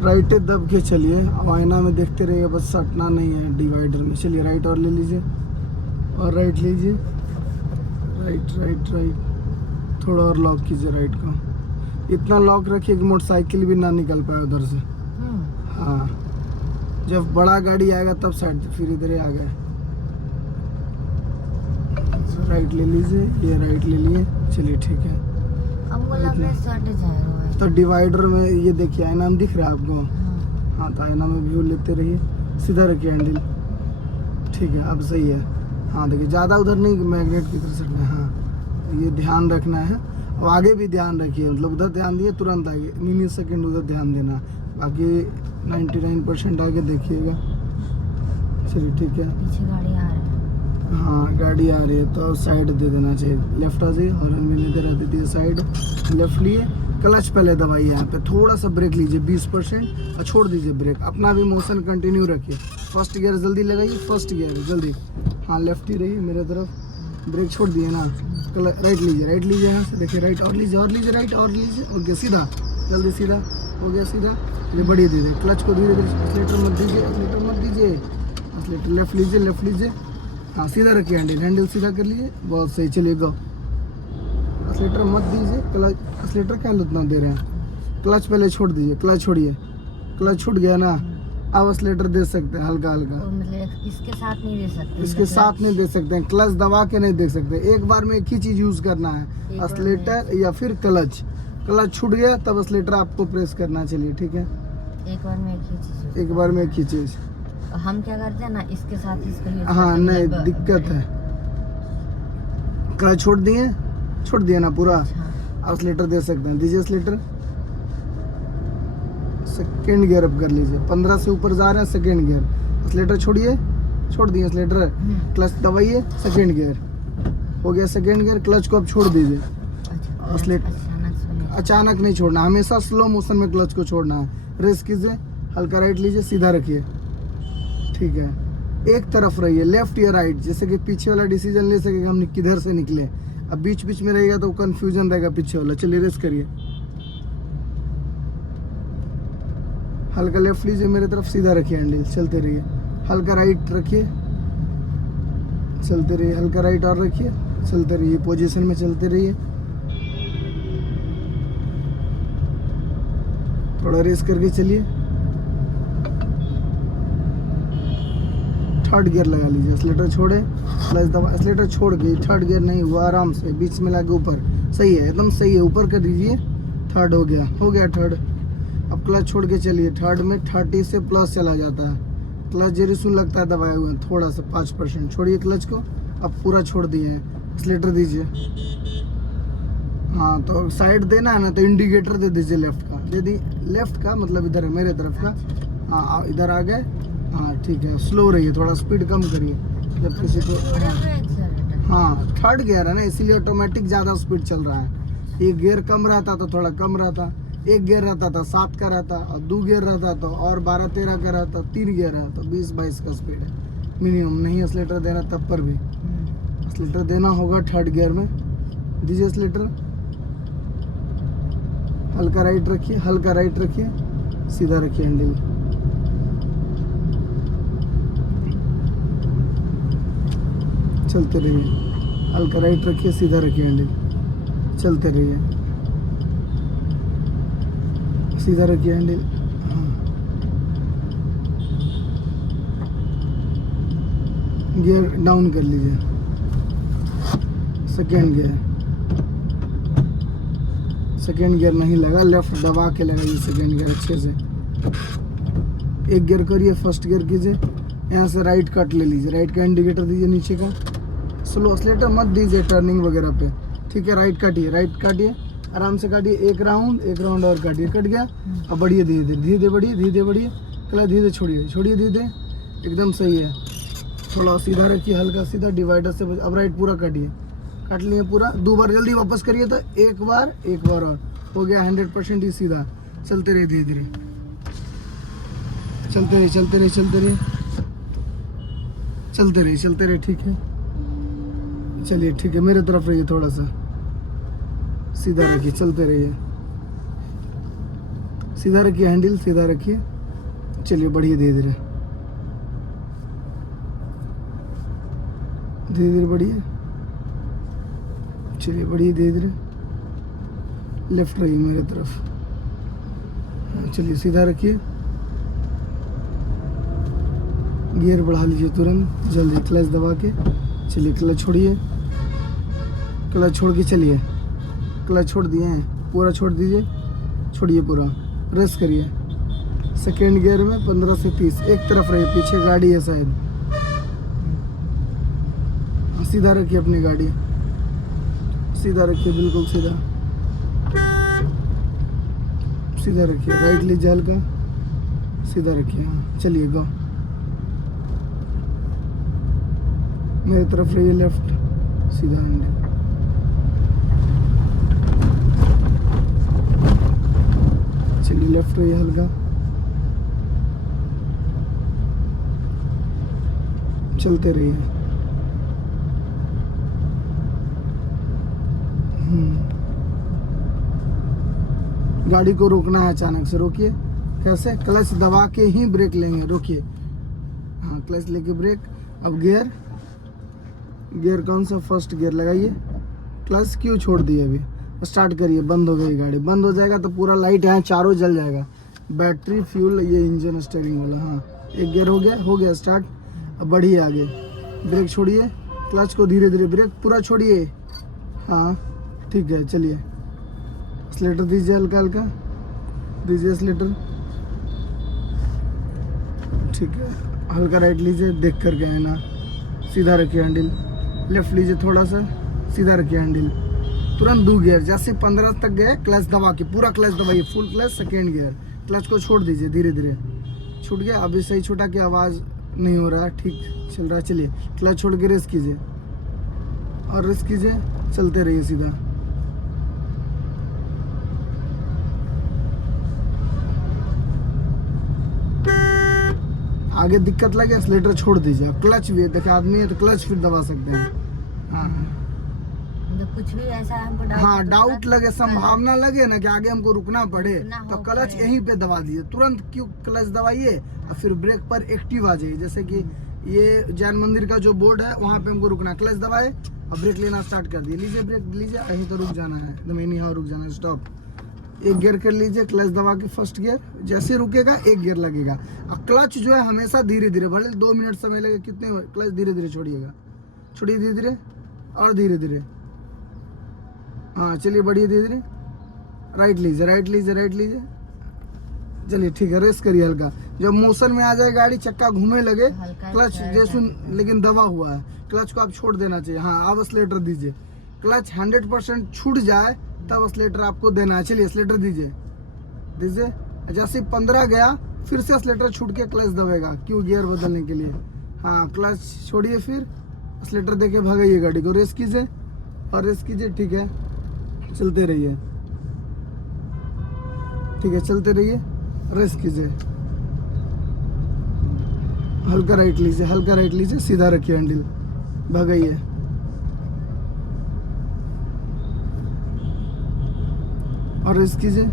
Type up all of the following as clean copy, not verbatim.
Right दब के चलिए, अब आईना में देखते रहिए, बस सटना नहीं है डिवाइडर में। चलिए राइट और ले लीजिए, और राइट लीजिए, राइट राइट राइट, थोड़ा और लॉक कीजिए राइट को। इतना लॉक रखिए कि मोटरसाइकिल भी ना निकल पाए उधर से। हाँ, जब बड़ा गाड़ी आएगा तब साइड, फिर इधर ही आ गए। राइट ले लीजिए, ये राइट ले लिए, चलिए ठीक है। अब वो लग रहा है सट जाएगा। तो डिवाइडर में ये देखिए आईना में दिख रहा है आपको। हाँ, तो आईना में व्यू लेते रहिए, सीधा रखिए हैंडल, ठीक है अब सही है। हाँ देखिए, ज़्यादा उधर नहीं मैग्नेट की तरफ सटना है। हाँ, ये ध्यान रखना है, और आगे भी ध्यान रखिए, मतलब उधर ध्यान दिए तुरंत आगे, मिनी सेकंड उधर ध्यान देना, बाकी 99% आगे देखिएगा। चलिए ठीक है। पीछे गाड़ी आ रही है। हाँ, गाड़ी आ रही है तो साइड दे देना चाहिए, लेफ्ट आ जाइए, और मैंने दे रहा थी साइड, लेफ्ट लिए, क्लच पहले दबाइए, यहाँ पे थोड़ा सा ब्रेक लीजिए 20% और छोड़ दीजिए ब्रेक, अपना भी मोशन कंटिन्यू रखिए। फर्स्ट गियर जल्दी लगाइए, फर्स्ट गियर जल्दी। हाँ, लेफ्ट ही रहिए मेरे तरफ, ब्रेक छोड़ दिए ना, राइट लीजिए यहाँ से, देखिए राइट और लीजिए, राइट और लीजिए, ओके सीधा, जल्दी सीधा, हो गया सीधा। ये बढ़िया दीजिए, क्लच को धीरे धीरे, एक्सीलेटर मत दीजिए, एक्सीलेटर लेफ्ट लीजिए। हाँ, सीधा रखिए, हैंडल सीधा कर लीजिए, बहुत सही। चलिए गो, एक्सीलेटर मत दीजिए, क्लच, एक्सीलेटर क्या उतना दे रहे हैं, क्लच पहले छोड़ दीजिए, क्लच छोड़िए, क्लच छूट गया ना, अब एक्सीलेटर दे सकते हैं हल्का हल्का। मतलब इसके साथ नहीं दे सकते, इसके साथ नहीं दे सकते हैं, क्लच दबा के नहीं दे सकते, एक बार में एक ही चीज यूज करना है, एक्सीलेटर या फिर क्लच। क्लच छूट गया तब एक्सीलेटर आपको प्रेस करना। चलिए ठीक है, एक बार में एक ही चीज। हम क्या करते हैं ना, इसके साथ इसको यूज हाँ नहीं, दिक्कत है। क्लच छोड़ दिए ना पूरा, एक्सीलेटर दे सकते हैं, दीजिए एक्सीलेटर। सेकेंड गियर अप कर लीजिए, 15 से ऊपर जा रहे हैं, सेकेंड गियर, एक्सीलेटर छोड़ दिए एक्सीलेटर, क्लच दबाइए, सेकेंड गियर हो गया, सेकेंड गियर, क्लच को अब छोड़ दीजिए। एक्सीलेटर अचानक नहीं छोड़ना, हमेशा स्लो मोशन में क्लच को छोड़ना है। रेस कीजिए, हल्का राइट लीजिए, सीधा रखिए, ठीक है। एक तरफ रहिए, लेफ्ट या राइट, जैसे कि पीछे वाला डिसीजन ले सके हम किधर से निकले। अब बीच में रहेगा तो कंफ्यूजन रहेगा पीछे वाला। चलिए रेस करिए, हल्का लेफ्ट लीजिए मेरे तरफ, सीधा रखिए हैंडल, चलते रहिए, हल्का राइट रखिए, चलते रहिए, हल्का राइट और रखिए, चलते रहिए, पोजीशन में चलते रहिए। थोड़ा रेस करके चलिए, थर्ड गियर लगा लीजिए, एक्सीलेटर छोड़े, क्लच दबा, एक्सीलेटर छोड़ के, थर्ड गियर नहीं हुआ, आराम से बीच में लगे ऊपर, सही है, एकदम सही है, ऊपर कर दीजिए, थर्ड हो गया थर्ड। अब क्लच छोड़ के चलिए, थर्ड में 30 से प्लस चला जाता है, क्लच जरी सुन लगता है दबाए हुए हैं, थोड़ा सा 5%, छोड़िए क्लच को, अब पूरा छोड़ दिए हैं, एक्सीलेटर दीजिए। हाँ, तो साइड देना है ना, तो इंडिकेटर दे दीजिए लेफ्ट का, लेफ्ट का मतलब इधर है मेरे तरफ का। हाँ, इधर आ गए, हाँ ठीक है, स्लो रहिए, थोड़ा स्पीड कम करिए जब किसी को। हाँ, थर्ड गियर है ना, इसीलिए ऑटोमेटिक ज़्यादा स्पीड चल रहा है। एक गियर कम रहता तो थोड़ा कम रहता, एक गियर रहता था 7 का रहता, और 2 गियर रहता तो और 12-13 का रहता, 3 गियर है तो 20-22 का स्पीड है मिनिमम। नहीं एक्सीलेटर देना तब पर भी, एक्सीलेटर देना होगा थर्ड गियर में, दीजिए एक्सीलेटर, हल्का राइट रखिए, सीधा रखिए हैंडल, चलते रहिए, हल्का राइट रखिए, सीधा रखिए हैंडल, चलते रहिए, सीधा रखिए हैंडल। हाँ, गियर डाउन कर लीजिए, सेकेंड गियर नहीं लगा, लेफ्ट दबा के लगाइए सेकेंड गियर अच्छे से। एक गियर करिए, फर्स्ट गियर कीजिए, यहाँ से राइट कट ले लीजिए, राइट का इंडिकेटर दीजिए नीचे का, स्लो एक्सीलेटर मत दीजिए टर्निंग वगैरह पे, ठीक है। राइट काटिए, आराम से काटिए, एक राउंड और काटिए, कट गया। अब बढ़िए, धीरे बढ़िए, क्लच धीरे छोड़िए धीरे, एकदम सही है। थोड़ा सीधा रखिए, हल्का सीधा, डिवाइडर से अब राइट पूरा काट लिए पूरा, 2 बार जल्दी वापस करिए, तो एक बार और हो गया 100% ही सीधा। चलते रहिए धीरे, चलते रहिए, ठीक है। चलिए ठीक है, मेरे तरफ रहिए, थोड़ा सा सीधा रखिए, चलते रहिए, सीधा रखिए, हैंडल सीधा रखिए। चलिए बढ़िए, धीरे धीरे धीरे धीरे बढ़िए। चलिए बढ़िए, धीरे धीरे लेफ्ट रहिए मेरे तरफ। हाँ, चलिए सीधा रखिए, गियर बढ़ा लीजिए तुरंत जल्दी, क्लच दबा के। चलिए क्लच छोड़िए, क्लच छोड़ के चलिए। क्लच छोड़ दिए हैं, पूरा छोड़ दीजिए, छोड़िए पूरा, प्रेस करिए। सेकेंड गियर में 15 से 30, एक तरफ रहिए, पीछे गाड़ी है शायद। सीधा रखिए अपनी गाड़ी, सीधा रखिए, बिल्कुल सीधा सीधा रखिए। राइट लीजिए हल्का, सीधा रखिए। हाँ चलिए गो, मेरे तरफ रहिए, लेफ्ट सीधा हैंडल। चलिए लेफ्ट रहिए हल्का, चलते रहिए। गाड़ी को रोकना है, अचानक से रोकिए। कैसे? क्लच दबा के ही ब्रेक लेंगे, रोकिए। हाँ क्लच लेके ब्रेक। अब गियर, गियर कौन सा? फर्स्ट गियर लगाइए। क्लच क्यों छोड़ दिए? अभी स्टार्ट करिए। बंद हो गई गाड़ी, बंद हो जाएगा तो पूरा लाइट यहाँ चारों जल जाएगा, बैटरी, फ्यूल, ये इंजन, स्टीयरिंग वाला। हाँ एक गियर हो गया स्टार्ट। अब बढ़िए आगे, ब्रेक छोड़िए, क्लच को धीरे धीरे, ब्रेक पूरा छोड़िए। हाँ ठीक है, चलिए स्लेटर दीजिए, हल्का हल्का दीजिए स्लेटर। ठीक है, हल्का राइट लीजिए, देख कर गए ना, सीधा रखिए हैंडल। लेफ्ट लीजिए थोड़ा सा, सीधा रखिए हैंडल। तुरंत 2 गियर, जैसे 15 तक गए क्लच दबा के, पूरा क्लच दबाइए, full clutch, second gear. Clutch को छोड़ दीजिए धीरे धीरे, छूट गया। अभी सही छूटा कि आवाज़ नहीं हो रहा है, ठीक चल रहा है। चलिए क्लच छोड़ के रेस कीजिए, और रेस कीजिए, चलते रहिए सीधा। आगे दिक्कत लगे एक्सीलेटर छोड़ दीजिए। क्लच भी है, देखिए आदमी है तो क्लच फिर दबा सकते हैं। हाँ कुछ भी ऐसा हमको हाँ डाउट लगे, संभावना लगे ना कि आगे हमको रुकना पड़े, तो क्लच यहीं पे दबा दीजिए तुरंत। क्यों? क्लच दबाइए और फिर ब्रेक पर एक्टिव आ जाइए। जैसे कि ये जैन मंदिर का जो बोर्ड है, वहाँ पे हमको रुकना, क्लच दबाए और ब्रेक लेना स्टार्ट कर दिए। लीजिए ब्रेक लीजिए, यहीं तो रुक जाना है, एकदम यहीं रुक जाना है, स्टॉप। एक गियर कर लीजिए, क्लच दबा के फर्स्ट गियर, जैसे रुकेगा एक गियर लगेगा। और क्लच जो है हमेशा धीरे धीरे, भले 2 मिनट समय लगे, कितने, क्लच धीरे धीरे छोड़िएगा, छोड़िए धीरे धीरे और धीरे धीरे। हाँ चलिए बढ़िए, धीरे धीरे राइट लीजिए, राइट लीजिए, राइट लीजिए। चलिए ठीक है, रेस करिए हल्का। जब मोशन में आ जाए गाड़ी, चक्का घूमने लगे, क्लच जैसे लेकिन दबा हुआ है, क्लच को आप छोड़ देना चाहिए। हाँ अब एक्सीलेटर दीजिए, क्लच 100% छूट जाए तब एक्सीलेटर आपको देना है। चलिए एक्सीलेटर दीजिए, दीजिए। जैसे 15 गया, फिर से एक्सीलेटर छूट के क्लच दबेगा, क्यों? गियर बदलने के लिए। हाँ क्लच छोड़िए, फिर एक्सीलेटर देके भगाइए गाड़ी को, रेस कीजिए और रेस कीजिए। ठीक है, चलते रहिए, ठीक है चलते रहिए, रेस कीजिए। हल्का राइट लीजिए, हल्का राइट लीजिए, सीधा रखिए हैंडल, भगाइए। और रेस कीजिए,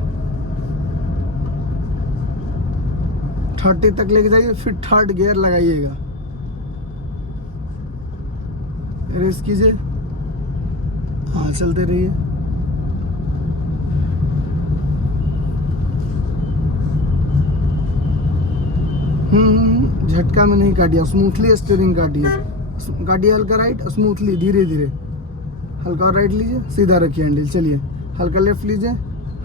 30 तक लेके जाइए, फिर थर्ड गियर लगाइएगा, रेस कीजिए। हाँ चलते रहिए। झटका में नहीं काटिए, स्मूथली स्टीयरिंग काटिए, काटिए हल्का राइट, स्मूथली धीरे धीरे। हल्का राइट लीजिए, सीधा रखिए हैंडल। चलिए हल्का लेफ्ट लीजिए,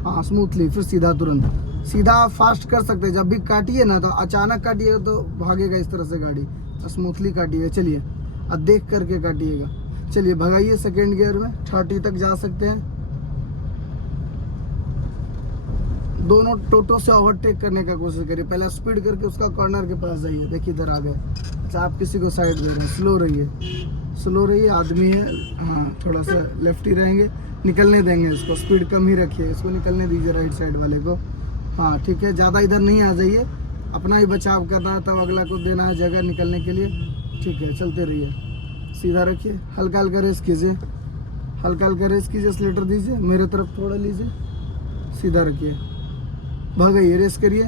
हाँ स्मूथली, फिर सीधा तुरंत। सीधा आप फास्ट कर सकते हैं, जब भी काटिए ना तो अचानक काटिएगा तो भागेगा इस तरह से गाड़ी, स्मूथली काटिएगा। चलिए अब देख करके काटिएगा। चलिए भगाइए, सेकेंड गियर में 30 तक जा सकते हैं। दोनों टोटो से ओवरटेक करने का कोशिश करिए, पहले स्पीड करके उसका कॉर्नर के पास जाइए। देखिए इधर आ गए, अच्छा आप किसी को साइड दे रहे हैं, स्लो रहिए, स्लो रहिए, आदमी है। हाँ थोड़ा सा लेफ्ट ही रहेंगे, निकलने देंगे इसको, स्पीड कम ही रखिए, इसको निकलने दीजिए राइट साइड वाले को। हाँ ठीक है, ज़्यादा इधर नहीं आ जाइए, अपना ही बचाव करना है, तब अगला को देना है जगह निकलने के लिए। ठीक है चलते रहिए, सीधा रखिए, हल्का हल्का रेस कीजिए, हल्का हल्का रेस कीजिए, एक्सीलेटर दीजिए, मेरे तरफ थोड़ा लीजिए, सीधा रखिए। भगाइए, रेस करिए,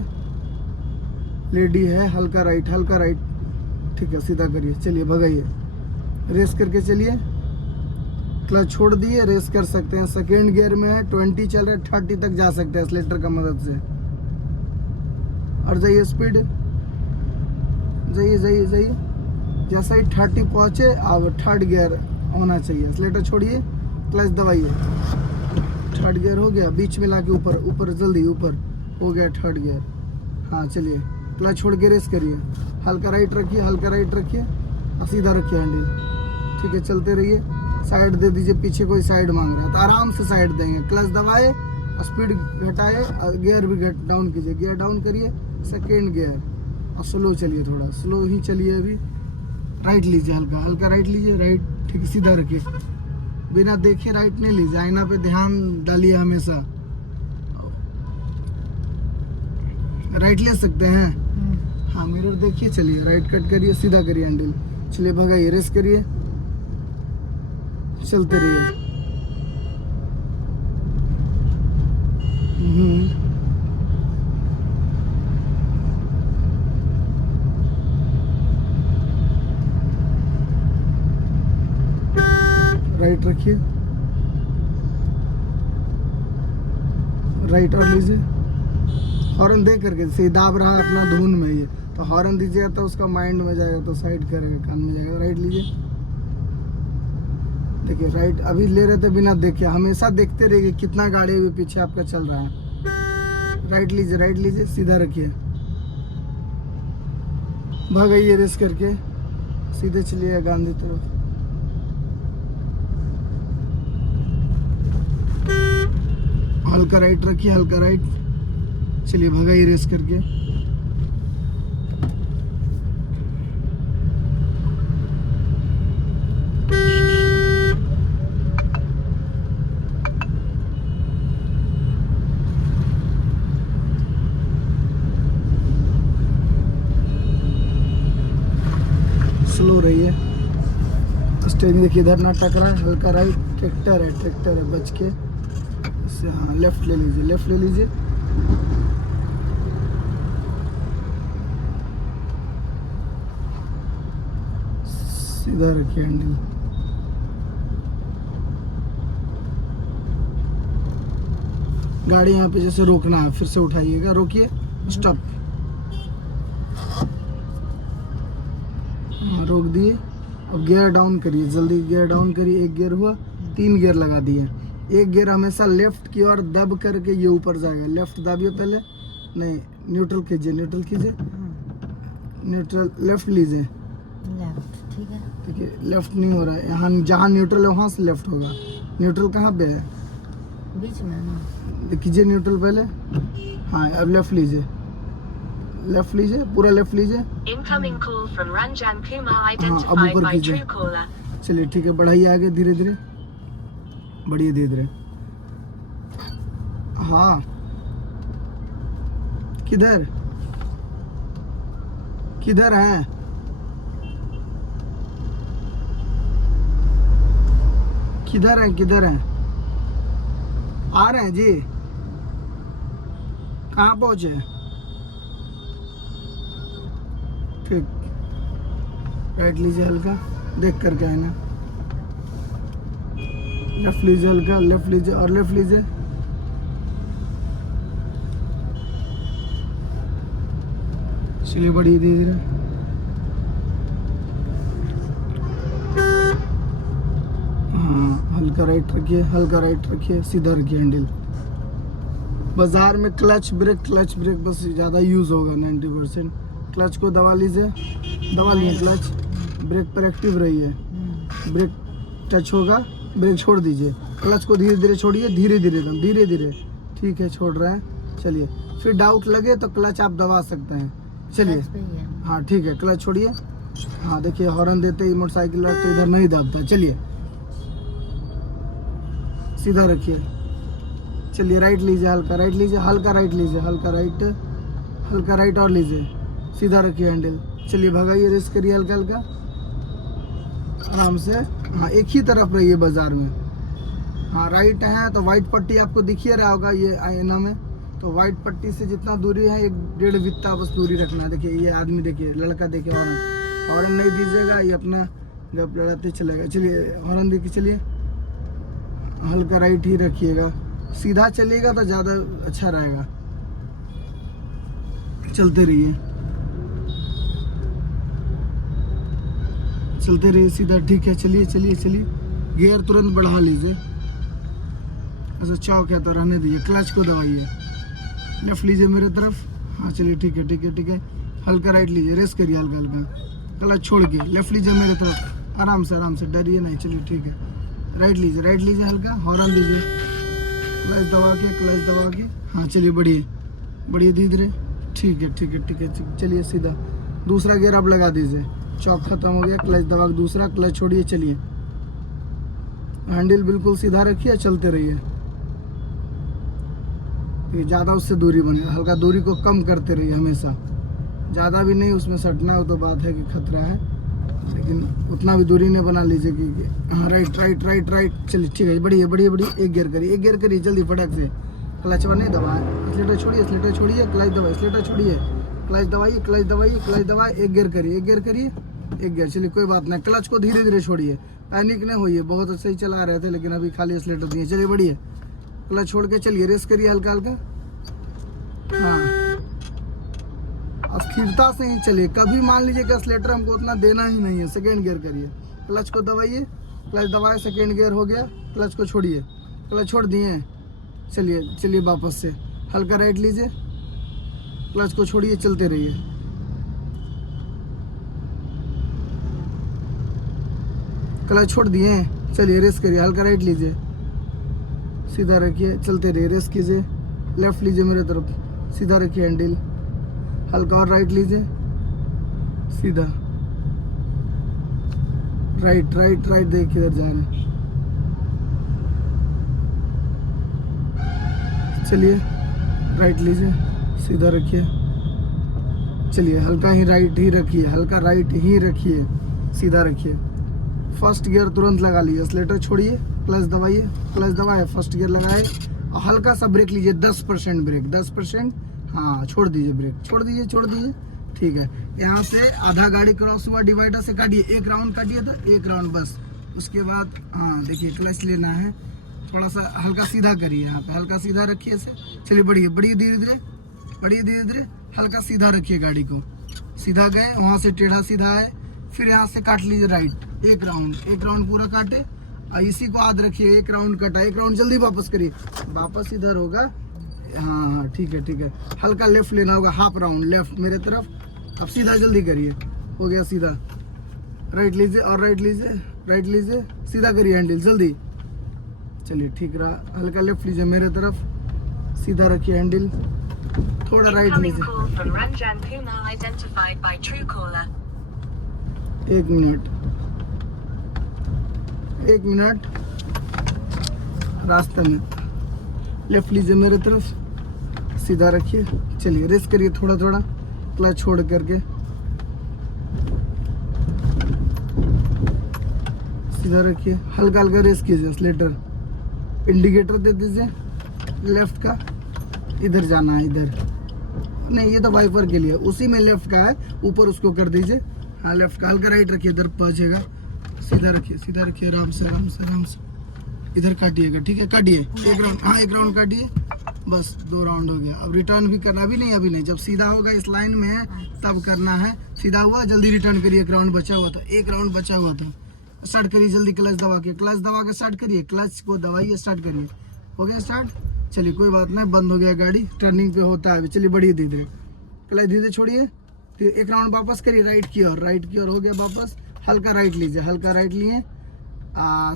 लेडी है, हल्का राइट, हल्का राइट, ठीक है, सीधा करिए, चलिए भगाइए, रेस करके चलिए, क्लच छोड़ दिए, रेस कर सकते हैं। सेकेंड गियर में है, 20 चल रहा है, 30 तक जा सकते हैं एक्सीलेटर का मदद से। और जाइए स्पीड, जाइए जाइए जाइए, जैसा ही 30 पहुंचे अब थर्ड गियर होना चाहिए। एक्सीलेटर छोड़िए, क्लच दबाइए, थर्ड गियर हो गया, बीच में लाके ऊपर ऊपर, जल्दी ऊपर, हो गया थर्ड गियर। हाँ चलिए, क्लच छोड़ के रेस करिए, हल्का राइट रखिए, हल्का राइट रखिए और सीधा रखिए हैंडल, ठीक है, चलते रहिए। साइड दे दीजिए, पीछे कोई साइड मांग रहा है तो आराम से साइड देंगे, क्लच दबाए, स्पीड घटाए और गियर भी डाउन कीजिए, गियर डाउन करिए, सेकेंड गियर, और स्लो चलिए, थोड़ा स्लो ही चलिए। अभी राइट लीजिए, हल्का हल्का राइट लीजिए, राइट, ठीक है, सीधा रखिए, बिना देखे राइट नहीं लीजिए, आईना पे ध्यान डालिए हमेशा। राइट ले सकते हैं, हाँ मिरर देखिए, चलिए राइट कट करिए, सीधा करिए हैंडल, चलिए भगाइए, रेस करिए, चलते रहिए। राइट रखिए, राइट और लीजिए, हॉर्न दे करके, सही दाब रहा है अपना धुन में, ये तो हॉर्न दीजिएगा तो उसका माइंड में जाएगा, तो साइड करेगा, कान में जाएगा। राइट लीजिए, देखिए राइट अभी ले रहे थे बिना देखे, हमेशा देखते रहिए कितना गाड़ी भी पीछे आपका चल रहा है। राइट लीजिए, राइट लीजिए, सीधा रखिए, भगाइए रेस करके, सीधे चलिए गांधी तरफ। हल्का राइट रखिए, हल्का राइट, चलिए भगाइए रेस करके। स्लो रहिए, स्टेरिंग देखिए इधर ना टकराए, हल्का राइट, ट्रैक्टर है, बच के इससे, हाँ लेफ्ट ले लीजिए, लेफ्ट ले लीजिए, सीधा रखिए हैंडल। गाड़ी यहाँ पे जैसे रोकना है, फिर से उठाइएगा, रोकिए, स्टॉप, रोक दिए। अब गियर डाउन करिए, जल्दी गियर डाउन करिए, एक गियर हुआ, 3 गियर लगा दिए। एक गियर हमेशा लेफ्ट की ओर दब करके ये ऊपर जाएगा, लेफ्ट दाबिए पहले, नहीं न्यूट्रल कीजिए, न्यूट्रल कीजिए, न्यूट्रल, लेफ्ट लीजिए, लेफ्ट, ठीक है, ठीक है, लेफ्ट नहीं हो रहा है, यहाँ जहाँ न्यूट्रल है वहाँ से लेफ्ट होगा। न्यूट्रल कहाँ पे है, बीच में ना, कीजिए न्यूट्रल पहले, हाँ अब लेफ्ट लीजिए, लेफ्ट लीजिए, पूरा लेफ्ट लीजिए, Incoming call from Ranjan Kumar हाँ अब identified ऊपर by कीजिए, Truecaller. चलिए ठीक है, बढ़ाइए आगे, धीरे धीरे बढ़िए, धीरे धीरे, हाँ किधर किधर है, किधर है, आ रहे हैं जी, कहाँ पहुंचे, ठीक, राइट लीजिए हल्का देख करके है ना, लेफ्ट लीजिए हल्का, लेफ्ट लीजिए और लेफ्ट लीजिए, चलिए बढ़िए, धीरे धीरे, हाँ हल्का राइट रखिए, हल्का राइट रखिए, सीधा रखिए हैंडल। बाजार में क्लच ब्रेक बस ज़्यादा यूज़ होगा 90%। क्लच को दबा लीजिए, दबा लिए क्लच, ब्रेक पर एक्टिव रहिए, ब्रेक टच होगा, ब्रेक छोड़ दीजिए, क्लच को धीरे धीरे छोड़िए, धीरे धीरे, ठीक है, छोड़ रहा है, चलिए, फिर डाउट लगे तो क्लच आप दबा सकते हैं, चलिए, हाँ ठीक है, क्लच छोड़िए, हाँ देखिए हॉर्न देते ही मोटरसाइकिल तो इधर नहीं दबता, चलिए सीधा रखिए, चलिए राइट लीजिए, हल्का राइट लीजिए, हल्का राइट लीजिए, हल्का राइट और लीजिए, सीधा रखिए हैंडल, चलिए भगाइए, रेस करिए हल्का हल्का आराम से, हाँ एक ही तरफ रहिए बाजार में, हाँ राइट है तो वाइट पट्टी आपको दिखिए रहा होगा ये आईना में, तो वाइट पट्टी से जितना दूरी है 1.5 बित्ता बस दूरी रखना है। देखिए ये आदमी, देखिए लड़का, देखिए हॉर्न नहीं दीजिएगा, ये अपना जब लड़ाते चलेगा। चलिए हॉर्न देखिए, चलिए हल्का राइट ही रखिएगा, सीधा चलिएगा तो ज़्यादा अच्छा रहेगा। चलते रहिए, चलते रहिए सीधा, ठीक है। चलिए चलिए चलिए, गियर तुरंत बढ़ा लीजिए, ऐसा चौक है तो रहने दीजिए। क्लच को दबाइए, लेफ्ट लीजिए मेरे तरफ, हाँ चलिए ठीक है ठीक है ठीक है। हल्का राइट लीजिए, रेस करिए हल्का हल्का, क्लच छोड़ के लेफ्ट लीजिए मेरे तरफ, आराम से डरिए नहीं। चलिए ठीक है, राइट लीजिए हल्का, हॉर्न दीजिए, क्लच दबा के, हाँ चलिए बढ़िए धीरे धीरे, ठीक है ठीक है ठीक है। चलिए सीधा दूसरा गियर आप लगा दीजिए, चौक खत्म हो गया, क्लच दबा के दूसरा, क्लच छोड़िए, चलिए हैंडल बिल्कुल सीधा रखिए, चलते रहिए। ज़्यादा उससे दूरी बने, हल्का दूरी को कम करते रहिए हमेशा, ज़्यादा भी नहीं उसमें सटना हो तो बात है कि खतरा है, लेकिन उतना भी दूरी नहीं बना लीजिए कि हाँ राइट। चलिए ठीक है, बढ़िया, एक गियर करिए जल्दी फटक से। क्लच नहीं दबाए, एक्सीलेटर छोड़िए, क्लच दबाइए, एक्सीलेटर छोड़िए, क्लच दबाइए, एक गियर करिए, एक गियर। चलिए कोई बात नहीं, क्लच को धीरे धीरे छोड़िए, पैनिक नहीं होइए। बहुत सही चला रहे थे लेकिन अभी खाली एक्सीलेटर दिए। चलिए बढ़िए, क्लच छोड़ के चलिए, रेस करिए हल्का हल्का, हाँ स्थिरता से ही चलिए। कभी मान लीजिए कि एक्सीलेटर हमको उतना देना ही नहीं है, सेकेंड गियर करिए, क्लच को दबाइए, क्लच दबाए, सेकेंड गियर हो गया, क्लच को छोड़िए, क्लच छोड़ दिए, चलिए वापस से हल्का राइट लीजिए, क्लच को छोड़िए, चलते रहिए। क्लच छोड़ दिए, चलिए रेस करिए, हल्का राइट लीजिए, सीधा रखिए, चलते रहिए, रेस कीजिए, लेफ्ट लीजिए मेरे तरफ, सीधा रखिए हैंडल, हल्का और राइट लीजिए, सीधा राइट देखिए इधर जा रहे हैं। चलिए राइट लीजिए, सीधा रखिए, चलिए हल्का ही राइट ही रखिए, सीधा रखिए। फर्स्ट गियर तुरंत लगा लीजिए, एक्सीलेटर छोड़िए, क्लच दबाए, फर्स्ट गियर लगाए और हल्का सा ब्रेक लीजिए, 10% ब्रेक, 10%, हाँ छोड़ दीजिए ब्रेक, छोड़ दीजिए, ठीक है। यहाँ से आधा गाड़ी क्रॉस हुआ, डिवाइडर से काटिए, एक राउंड काटिए तो एक राउंड बस। उसके बाद हाँ देखिए क्लच लेना है, थोड़ा सा हल्का सीधा करिए, यहाँ पे हल्का सीधा रखिए से। चलिए बढ़िए धीरे धीरे हल्का सीधा रखिए गाड़ी को, सीधा गए, वहाँ से टेढ़ा सीधा है, फिर यहाँ से काट लीजिए राइट, एक राउंड पूरा काटे और इसी को याद रखिए, एक राउंड कटा, एक राउंड जल्दी वापस करिए, वापस इधर होगा, हाँ ठीक है। हल्का लेफ्ट लेना होगा, हाफ राउंड लेफ्ट मेरे तरफ, अब सीधा जल्दी करिए, हो गया सीधा, राइट लीजिए और राइट लीजिए, सीधा करिए हैंडल जल्दी, चलिए ठीक रहा। हल्का लेफ्ट लीजिए मेरे तरफ, सीधा रखिए हैंडल, थोड़ा राइट Incoming लीजिए। call from Ranjan Kumar identified by Truecaller. एक मिनट रास्ते में, लेफ्ट लीजिए मेरे तरफ, सीधा रखिए, चलिए रेस करिए थोड़ा, क्लच छोड़ करके, सीधा रखिए, हल्का रेस कीजिए, एक्सीलेटर, इंडिकेटर दे दीजिए लेफ्ट का, इधर जाना है, इधर नहीं, ये तो वाइपर के लिए, उसी में लेफ्ट का है, ऊपर उसको कर दीजिए, हाँ लेफ्ट का, हल्का राइट रखिए, इधर पहुंचेगा, सीधा रखिए आराम से, इधर काटिएगा, ठीक है, काटिए एक राउंड काटिए, बस 2 राउंड हो गया। अब रिटर्न भी करना, अभी नहीं, जब सीधा होगा इस लाइन में है तब करना है, सीधा हुआ जल्दी रिटर्न करिए, एक राउंड बचा हुआ था, स्टार्ट करिए जल्दी, क्लच दबा के स्टार्ट करिए, क्लच को दबाइए, स्टार्ट करिए, हो गया स्टार्ट। चलिए कोई बात नहीं, बंद हो गया गाड़ी, टर्निंग पे होता है, चलिए बढ़िए धीरे, क्लच धीरे छोड़िए, फिर एक राउंड वापस करिए, राइट की ओर हो गया वापस, हल्का राइट लिए,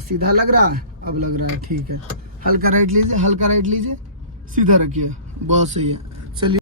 सीधा लग रहा है, अब लग रहा है, ठीक है, हल्का राइट लीजिए, सीधा रखिए, बहुत सही है। चलिए